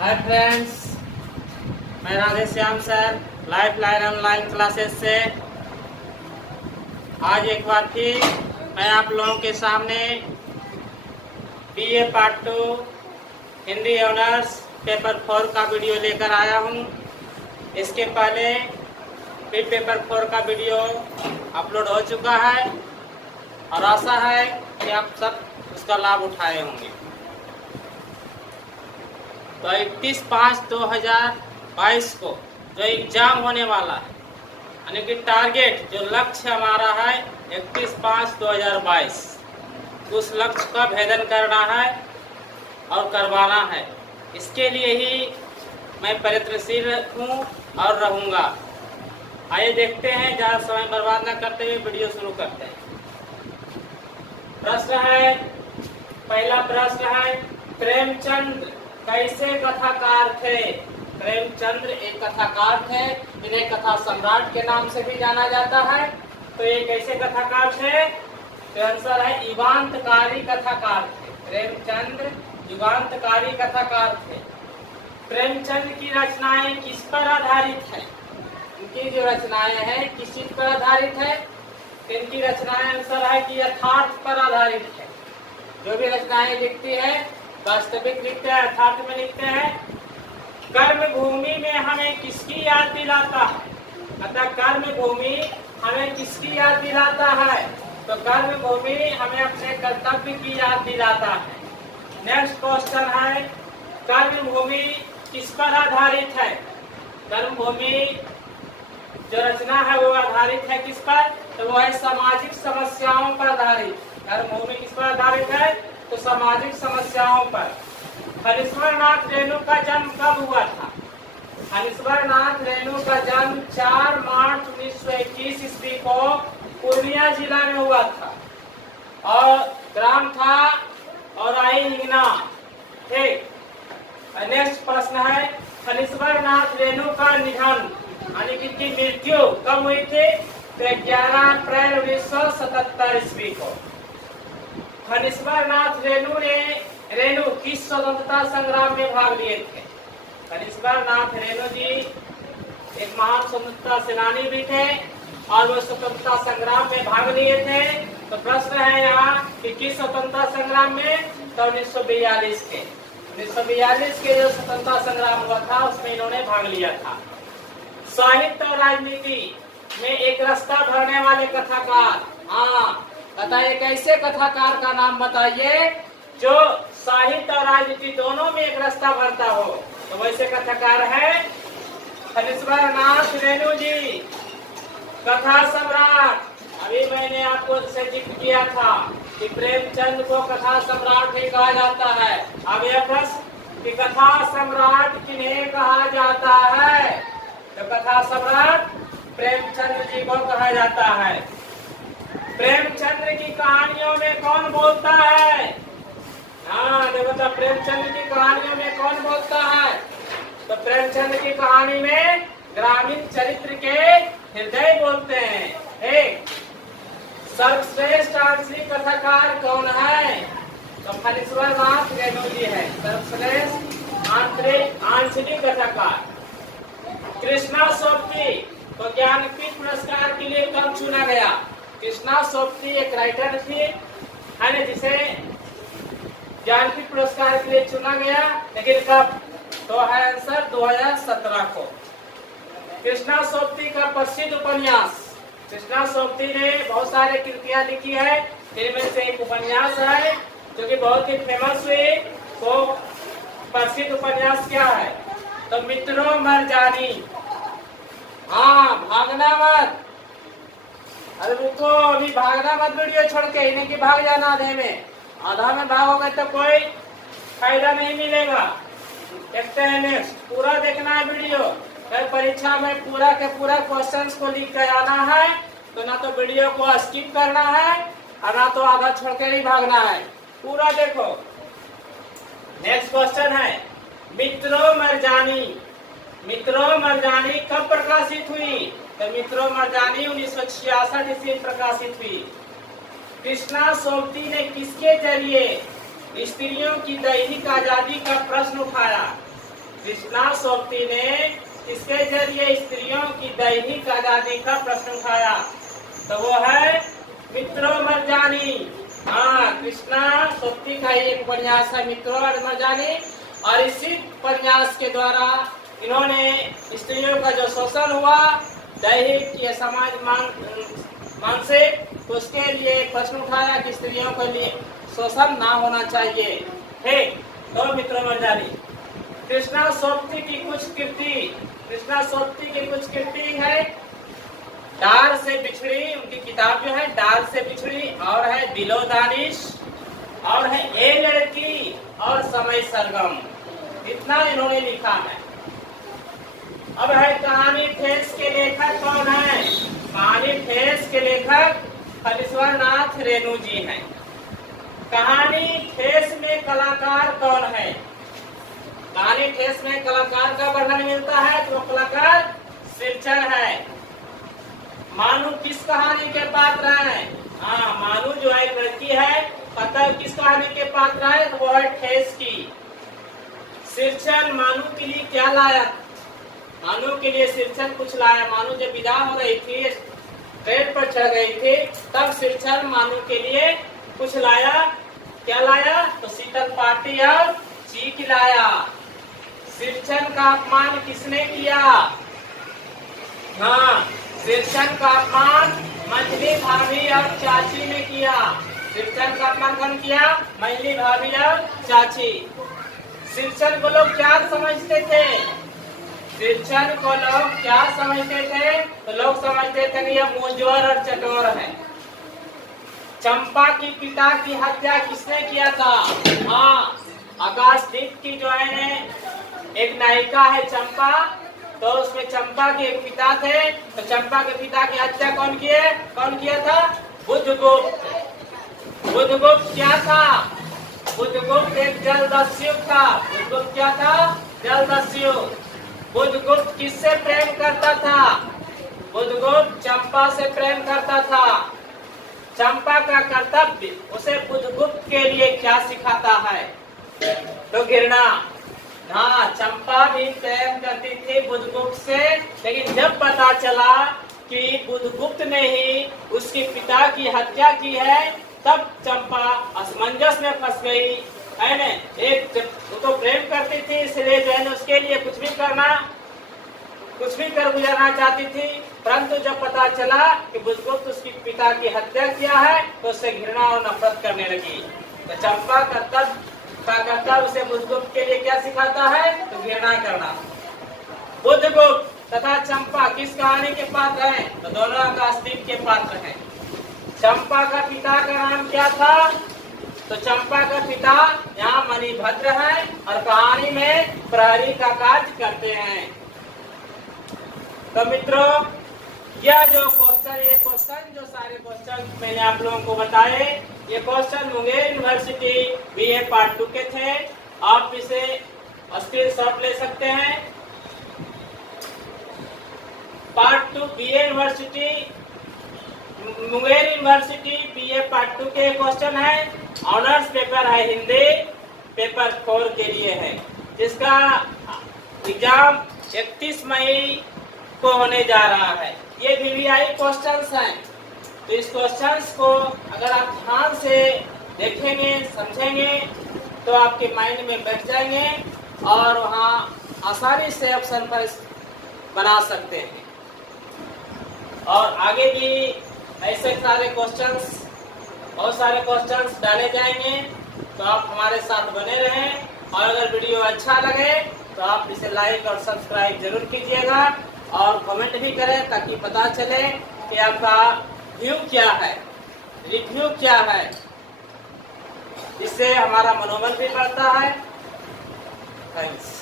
Hi friends, मैं Radhe Shyam sir life line online classes से आज एक बार फिर मैं आप लोगों के सामने BA part 2 Hindi honours paper 4 का वीडियो लेकर आया हूं। इसके पहले भी पेपर 4 का वीडियो अपलोड हो चुका है और आशा है कि आप सब उसका लाभ उठाए होंगे। तो 31/5/2022 को जो एग्जाम होने वाला है, यानी कि टारगेट जो लक्ष्य हमारा है 31/5/2022, उस लक्ष्य का भेदन करना है और करवाना है। इसके लिए ही मैं प्रयत्नशील हूँ और रहूँगा। आइए देखते हैं, ज़्यादा समय बर्बाद न करते हुए वीडियो शुरू करते हैं। प्रश्न है, पहला प्रश्न है, प्रेमचंद कैसे कथाकार थे? प्रेमचंद एक कथाकार थे, इन्हें कथा सम्राट के नाम से भी जाना जाता है। तो ये कैसे कथाकार थे? तो आंसर है युगांतकारी कथाकार थे। प्रेमचंद युगांतकारी कथाकार थे। प्रेमचंद की रचनाएं किस पर आधारित है? इनकी जो रचनाएं हैं किस चीज पर आधारित है? इनकी रचनाएं आंसर है कि यथार्थ पर आधारित है। जो भी रचनाएं लिखती है वास्तविक लिखते हैं, यथार्थ में लिखते हैं। कर्म भूमि में हमें किसकी याद दिलाता है? अतः कर्म भूमि हमें किसकी याद दिलाता है? तो कर्म भूमि हमें अपने कर्तव्य की याद दिलाता है। नेक्स्ट क्वेश्चन है, कर्म भूमि किस पर आधारित है? कर्म भूमि जो रचना है वो आधारित है किस पर? तो वो है सामाजिक समस्याओं पर आधारित। कर्म भूमि किस पर आधारित है? तो सामाजिक समस्याओं पर। हरीश्वरनाथ रेणु का जन्म कब हुआ था? हरीश्वरनाथ रेणु का जन्म 4 मार्च 1921 ईस्वी को पूर्णिया जिला में हुआ था और ग्राम था और आई हिंगना। ठीक। नेक्स्ट प्रश्न है, हरीश्वरनाथ रेणु का निधन यानी कि इनकी मृत्यु कब हुई थी? तो 11 अप्रैल 1977 ईस्वी को। हरीश्वरनाथ रेणु किस स्वतंत्रता संग्राम में भाग लिए थे? हरीश्वरनाथ रेणु जी एक महान स्वतंत्रता सेनानी भी थे और वो स्वतंत्रता संग्राम में भाग लिए थे। तो प्रश्न है यहाँ कि किस स्वतंत्रता संग्राम में? तो 1942 के। 1942 के जो स्वतंत्रता संग्राम हुआ था उसमें इन्होंने भाग लिया था। साहित्य और राजनीति में एक रास्ता भरने वाले कथाकार, हाँ बताइए कैसे कथाकार का नाम बताइए जो साहित्य और राजनीति दोनों में एक रास्ता भरता हो? तो वैसे कथाकार है हरीश्वरनाथ रेणु जी, कथा सम्राट। अभी मैंने आपको जिक्र किया था कि प्रेमचंद को कथा सम्राट भी कहा जाता है। अब यह प्रश्न कि कथा सम्राट किन्हें कहा जाता है? तो कथा सम्राट प्रेमचंद जी को कहा जाता है। प्रेमचंद्र की कहानियों में कौन बोलता है? हाँ देखो, तो प्रेमचंद की कहानियों में कौन बोलता है? तो प्रेमचंद की कहानी में ग्रामीण चरित्र के हृदय बोलते हैं। एक सर्वश्रेष्ठ आंचलिक कथाकार कौन है? तो हरीश्वरनाथ रेणु जी है सर्वश्रेष्ठ आंचलिक कथाकार। कृष्णा सोबती को ज्ञानपीठ पुरस्कार के लिए कब चुना गया? कृष्णा सोबती एक राइटर थी है ना, जिसे ज्ञानपीठ पुरस्कार के लिए चुना गया, लेकिन कब? तो है आंसर 2017 को। कृष्णा सोबती का प्रसिद्ध उपन्यास, कृष्णा सोबती ने बहुत सारे कृतियां लिखी है, इनमें से एक उपन्यास है जो कि बहुत ही फेमस हुई। वो प्रसिद्ध उपन्यास क्या है? तो मित्रों मरजानी। हाँ भागना मत, अरे रुको, अभी भागना मत वीडियो छोड़ के, इन्हें की भाग जाना आधे में। आधा में भागोगे तो कोई फायदा नहीं मिलेगा। देखते हैं नेक्स्ट, पूरा देखना है वीडियो। परीक्षा में पूरा के पूरा क्वेश्चंस को लिख कर आना है, तो ना तो वीडियो को स्किप करना है और ना तो आधा छोड़ के नहीं भागना है। पूरा देखो। नेक्स्ट क्वेश्चन है, मित्रों मरजानी। मित्रों मरजानी कब प्रकाशित हुई? तो मित्रों मरजानी 1966 ईस्वी प्रकाशित हुई। कृष्णा सोबती ने किसके जरिए स्त्रियों की दैनिक आजादी का प्रश्न उठाया? कृष्णा सोबती ने किसके जरिए स्त्रियों की दैहिक आजादी का प्रश्न उठाया? तो वो है मित्रों मर्जानी। हाँ, कृष्णा सोबती का ही एक उपन्यास है मित्रों मर्जानी, और इसी उपन्यास के द्वारा इन्होंने स्त्रियों का जो शोषण हुआ दैहिक या समाज मानसिक, तो उसके लिए प्रश्न उठाया कि स्त्रियों के लिए शोषण ना होना चाहिए। ठीक, तो मित्रों मर्जानी कृष्णा सोबती की कुछ कृति, कृष्णा सोबती की कुछ कृति है डार से बिछड़ी, उनकी किताब जो है डार से बिछड़ी, और है दिलो दानिश, और है ए लड़की, और समय सरगम। इतना इन्होंने लिखा है। अब है कहानी ठेस के लेखक कौन है? कहानी ठेस के लेखक फणीश्वर नाथ रेणु जी हैं। कहानी ठेस में कलाकार कौन है? कहानी ठेस में कलाकार का वर्णन मिलता है तो कलाकार सिरचर है। मानू किस कहानी के पात्र है? हाँ, मानू जो है लड़की है, पता किस कहानी के पात्र है? तो वो है ठेस की। सिरचर मानू के लिए क्या लाया? मानू के लिए सिरचर कुछ लाया। मानू जब विदा हो रही थी, ट्रेन पर चढ़ गई थी, तब सिरचर मानू के लिए कुछ लाया। क्या लाया? तो शीतल पार्टी और चीक लाया। सिरचर का अपमान किसने किया? हाँ, सिरचर का अपमान मंजली भाभी और चाची ने किया। सिरचर का अपमान कौन किया? मंजली भाभी और चाची। सिरचर को लोग क्या समझते थे? सिरचर को लोग क्या समझते थे? तो लोग समझते थे कि यह मुंहजोर और चटोर है। चंपा की पिता की हत्या किसने किया था? हाँ, आकाशदीप की जो है एक नायिका है चंपा, तो उसमें चंपा के एक पिता थे, तो चंपा के पिता की हत्या कौन किया था? बुद्धगुप्त। बुद्धगुप्त क्या था? बुद्धगुप्त एक जलदस्यु था। बुद्धगुप्त क्या था? जलदस्यु। बुद्धगुप्त किससे प्रेम करता था? बुद्धगुप्त चंपा से प्रेम करता था। चंपा का कर्तव्य उसे बुद्धगुप्त के लिए क्या सिखाता है? तो घृणा। हाँ, चंपा भी प्रेम करती थी बुद्धगुप्त से, लेकिन जब पता चला कि बुद्धगुप्त ने ही उसके पिता की हत्या की है, तब चंपा असमंजस में फंस गई है ना। एक वो तो प्रेम करती थी, इसलिए जो है उसके लिए कुछ भी कर गुजरना चाहती थी, परंतु जब पता चला कि बुद्धगुप्त उसके पिता की हत्या किया है, तो उससे घृणा और नफरत करने लगी। तो चंपा का उसे बुद्धगुप्त के लिए क्या सिखाता है? तो घृणा करना। बुद्धगुप्त तथा चंपा किस कहानी के पात्र हैं? तो दोनों आकाशदीप के पात्र हैं। चंपा का पिता का नाम क्या था? तो चंपा का पिता यहाँ मणिभद्र है, और कहानी में प्रहरी का कार्य करते हैं। तो मित्रों, यह जो क्वेश्चन जो सारे क्वेश्चन मैंने आप लोगों को बताए, ये question Munger university BA part 2 के थे। आप इसे स्क्रीनशॉट ले सकते हैं। Part 2 BA university Munger university BA part 2 के क्वेश्चन है। ऑनर्स पेपर है हिंदी, पेपर 4 के लिए है, जिसका एग्जाम 31 मई को होने जा रहा है। ये VVI क्वेश्चंस हैं, तो इस क्वेश्चंस को अगर आप ध्यान से देखेंगे, समझेंगे, तो आपके माइंड में बैठ जाएंगे और वहाँ आसानी से ऑप्शन पर बना सकते हैं। और आगे भी ऐसे सारे क्वेश्चंस, बहुत सारे क्वेश्चंस डाले जाएंगे, तो आप हमारे साथ बने रहें। और अगर वीडियो अच्छा लगे तो आप इसे लाइक और सब्सक्राइब जरूर कीजिएगा, और कमेंट भी करें ताकि पता चले कि आपका व्यू क्या है, रिव्यू क्या है। इससे हमारा मनोबल भी बढ़ता है। थैंक्स।